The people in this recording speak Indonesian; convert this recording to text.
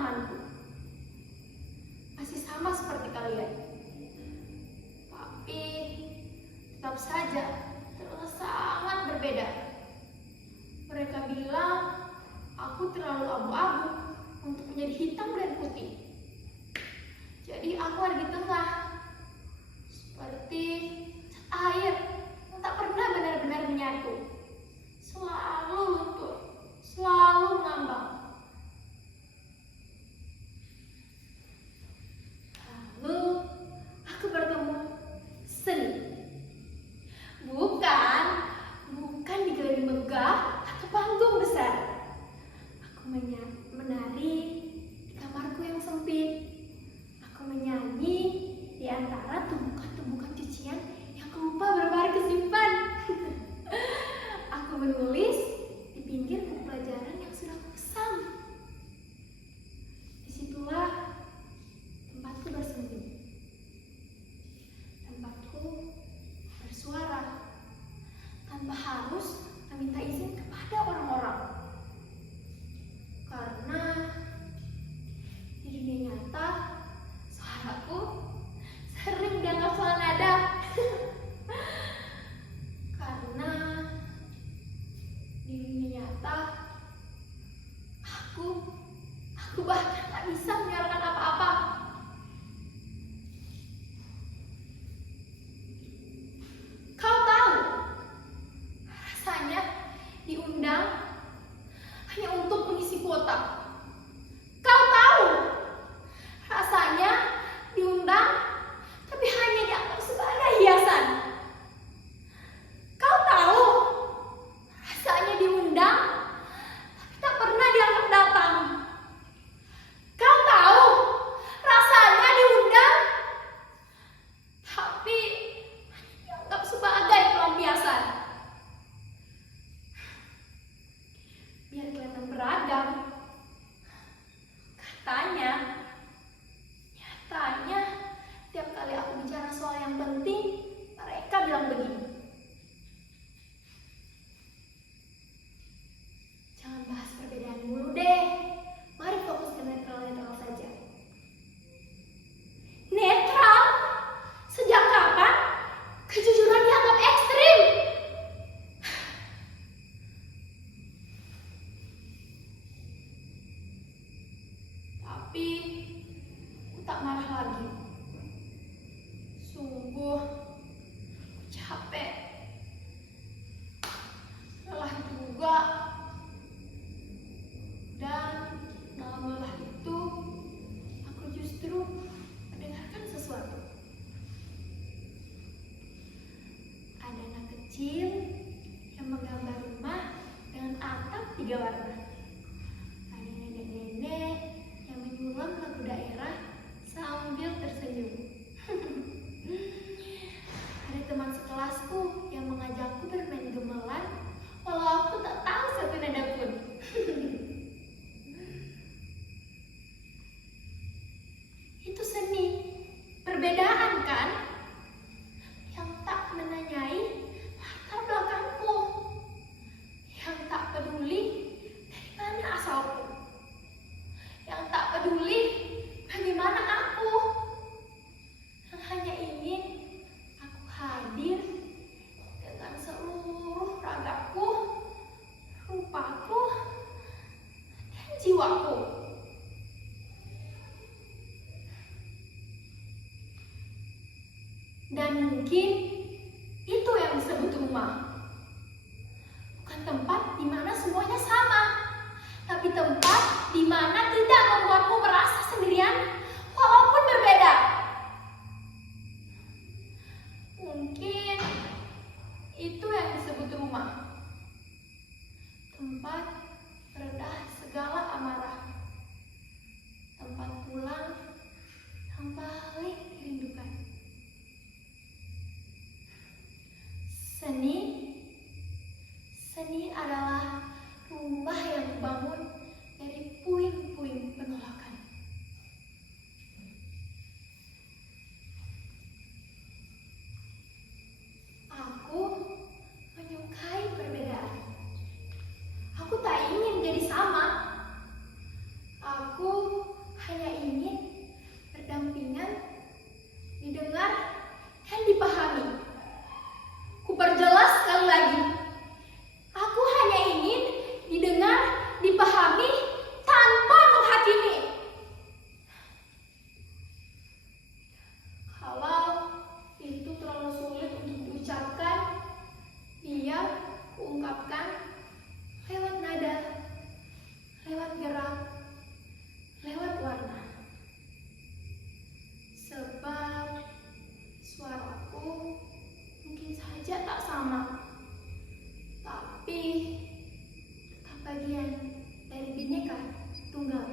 pengalamanku. Masih sama seperti kalian. Tapi tetap saja terasa sangat berbeda. Mereka bilang aku terlalu abu-abu untuk menjadi hitam dan putih. Jadi aku ada di tengah, seperti air yang tak pernah benar-benar menyatu. Selalu luntur, selalu mengambang. Lalu aku bertemu seni. Bukan di galeri megah atau panggung besar. Aku menari di kamarku yang sempit. Aku menyanyi di antara tumbukan-tumbukan cucian yang aku lupa berapa hari kesimpan. Aku menulis di pinggir buku pelajaran yang sudah kusam. Disitulah tempatku bersembunyi. Tempatku bersuara tanpa harus meminta izin kepada orang-orang. Karena di dunia nyata suaraku sering dianggap salah nada. Karena di dunia nyata aku bahkan tak bisa menyuarakan apa-apa. Kau tahu rasanya diundang hanya untuk mengisi kuota. Kau tahu rasanya diundang tapi hanya dianggap sebagai hiasan. Kau tahu rasanya diundang tapi tak pernah dianggap datang. Kau tahu rasanya diundang tapi dianggap sebagai pelampiasan. Biar kelihatan beragam, nyatanya tiap kali aku bicara soal yang penting, mereka bilang begini. Jangan bahas perbedaan dulu deh. Mari fokus ke netral saja. Netral? Sejak kapan kejujuran dianggap ekstrim? Tapi aku tak marah lagi. Sungguh capek, lelah juga. Dan dalam lelah itu aku justru mendengarkan sesuatu. Ada anak kecil yang menggambar rumah dengan atap 3 warna. Ada nenek-nenek yang menyulam lagu daerah sambil tersenyum. Ada teman sekelasku yang mengajakku bermain gamelan walau aku tak tahu satu nada pun. Itu seni, perbedaan kan? Yang tak menanyai latar belakangku, yang tak peduli dari mana asalku, yang tak peduli bagaimana aku, yang hanya ingin aku hadir dengan seluruh ragaku, rupaku, dan jiwaku. Dan mungkin itu yang disebut rumah. Bukan tempat di mana semuanya sama, tapi tempat di mana tidak membuatmu merasa sendirian walaupun berbeda. Mungkin itu yang disebut rumah. Tempat meredah segala amarah. Tempat pulang yang paling dirindukan. Seni adalah rumah yang dibangun dari puing-puing tunggal